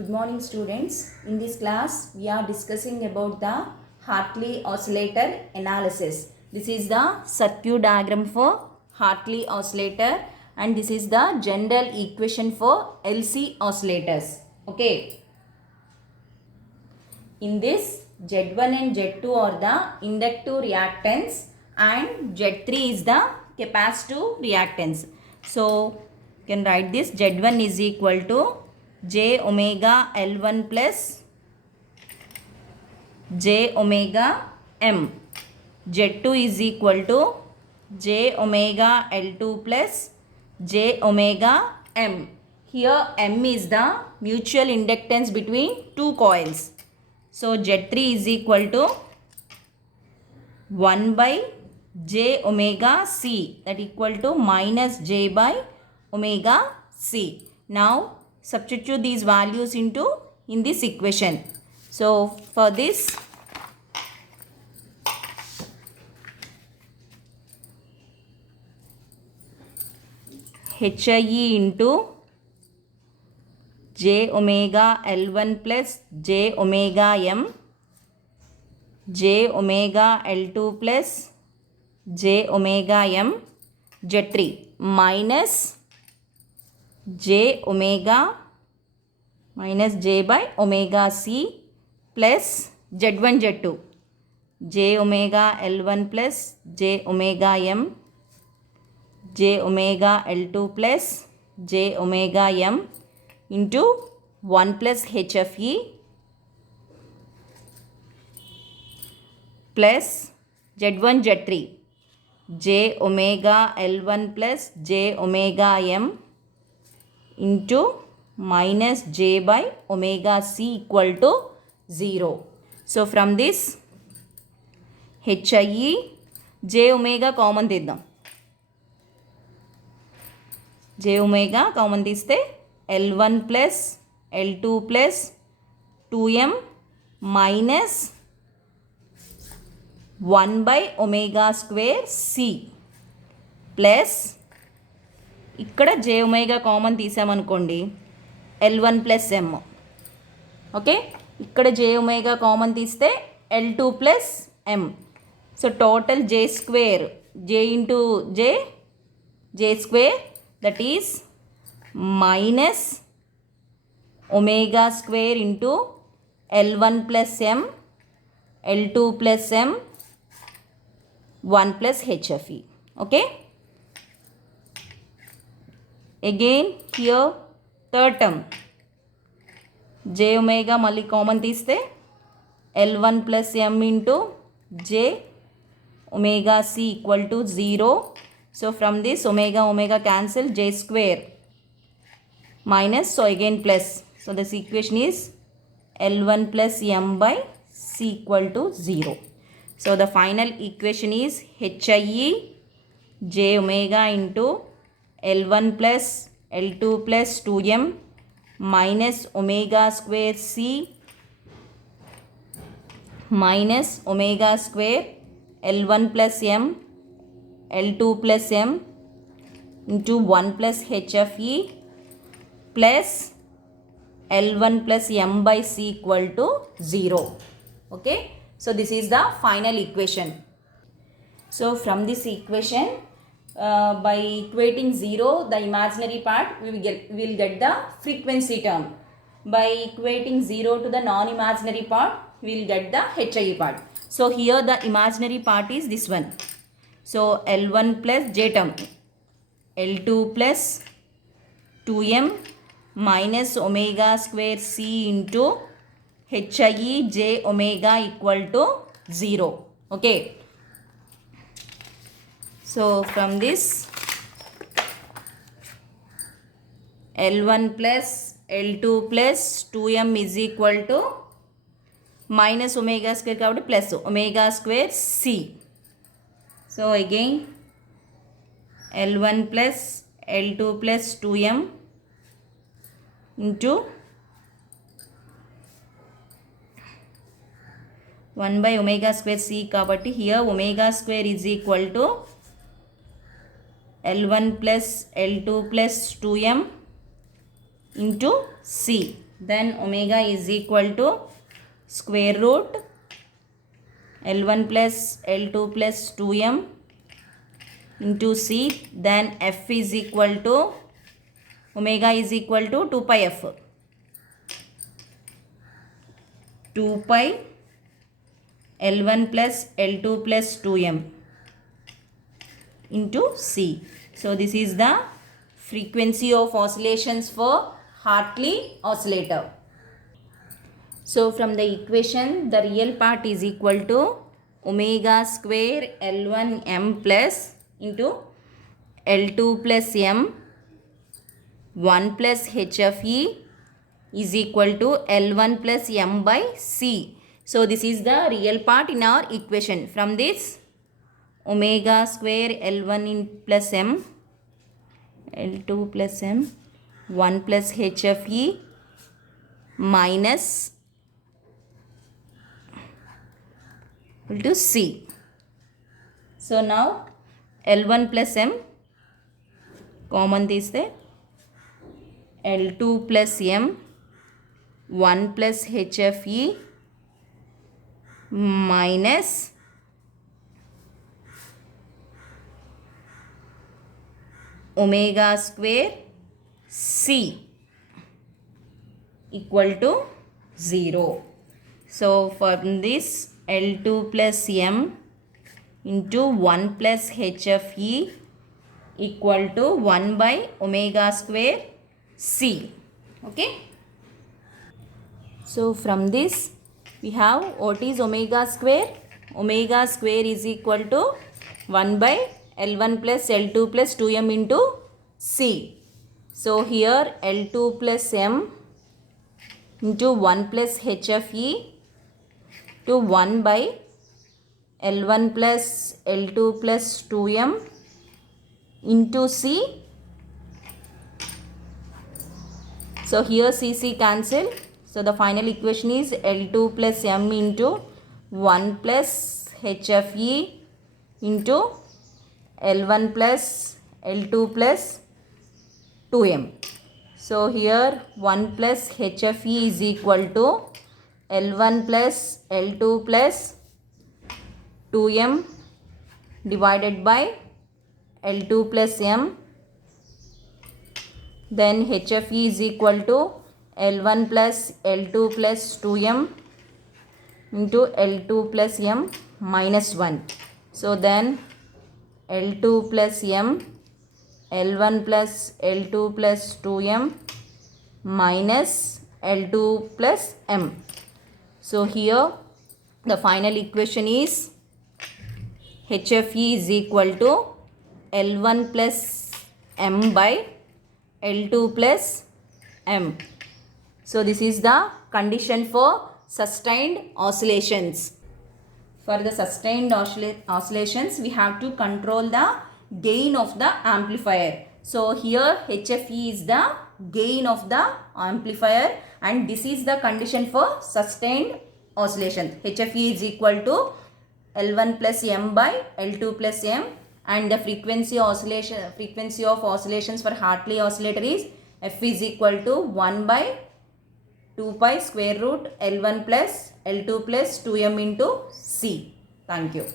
Good morning students. In this class we are discussing about the Hartley oscillator analysis. This is the circuit diagram for Hartley oscillator and this is the general equation for LC oscillators. Okay. In this Z1 and Z2 are the inductive reactance and Z3 is the capacitive reactance. So you can write this Z1 is equal to J omega L1 plus J omega M. Z2 is equal to J omega L2 plus J omega M. Here M is the mutual inductance between two coils. So Z3 is equal to 1 by J omega C, that equal to minus J by omega C. Now substitute these values in this equation. So for this HIE into J omega L1 plus J omega M, J omega L2 plus J omega M, Z3 minus J omega minus J by omega C plus Z1 Z2, J omega L1 plus J omega M, J omega L2 plus J omega M into 1 plus HFE plus Z1 Z3, J omega L1 plus J omega M into minus J by omega C equal to 0. So from this HIE J omega common teddam. J omega common tiste L1 plus L2 plus 2M minus 1 by omega square C plus ఇక్కడ J omega common తీసామనుకోండి L1 plus M. Okay, ఇక్కడ J omega common తీస్తే L2 plus M. So total J square J into J square that is minus omega square into L1 plus M, L2 plus M, 1 plus HFE. Okay. Again here third term J omega malli common తీస్తే L1 plus M into J omega C equal to 0. So from this omega cancel, J square minus, so again plus. So this equation is L1 plus M by C equal to 0. So the final equation is HIE J omega into L1 plus L2 plus 2M minus omega square C minus omega square L1 plus M, L2 plus M into 1 plus HFE plus L1 plus M by C equal to 0. Okay. So this is the final equation. So from this equation, by equating 0, the imaginary part, we will get the frequency term. By equating 0 to the non-imaginary part, we will get the HIE part. So here the imaginary part is this one. So L1 plus J term, L2 plus 2M minus omega square C into HIE J omega equal to 0. Okay. So from this L1 plus L2 plus 2M is equal to minus omega square kabatti plus omega square C. So again L1 plus L2 plus 2M into 1 by omega square C kabatti here omega square is equal to L1 plus L2 plus 2M into C. then omega is equal to square root L1 plus L2 plus 2m into C, then f is equal to omega is equal to 2 pi f, 2 pi L1 plus L2 plus 2m into C. So this is the frequency of oscillations for Hartley oscillator. So from the equation, the real part is equal to omega square L1 m plus into L2 plus m 1 plus h of E is equal to L1 plus m by C. So this is the real part in our equation. From this, omega square L1 in plus m, L2 plus m, 1 plus h of E minus equal to C. So now L1 plus m common is there, L2 plus m, 1 plus h of E minus omega square C equal to 0. So from this, L2 plus m into 1 plus h of E equal to 1 by omega square C. Okay. So from this, we have what is omega square? Omega square is equal to 1 by L1 plus L2 plus 2m into C. So here L2 plus m into 1 plus h of E to 1 by L1 plus L2 plus 2m into C. So here CC cancel. So the final equation is L2 plus m into 1 plus h of E into L1 plus L2 plus 2m. So here 1 plus h of E is equal to L1 plus L2 plus 2m divided by L2 plus m. Then h of E is equal to L1 plus L2 plus 2m into L2 plus m minus 1. So then L2 plus m, L1 plus L2 plus 2m minus L2 plus m. So here the final equation is h of E is equal to L1 plus m by L2 plus m. So this is the condition for sustained oscillations. For the sustained oscillations, we have to control the gain of the amplifier. So here HFE is the gain of the amplifier, and this is the condition for sustained oscillation. HFE is equal to L1 plus m by L2 plus m, and the frequency of oscillations for Hartley oscillator is f is equal to 1 by 2 pi square root L1 plus L2 plus 2m into C. Thank you.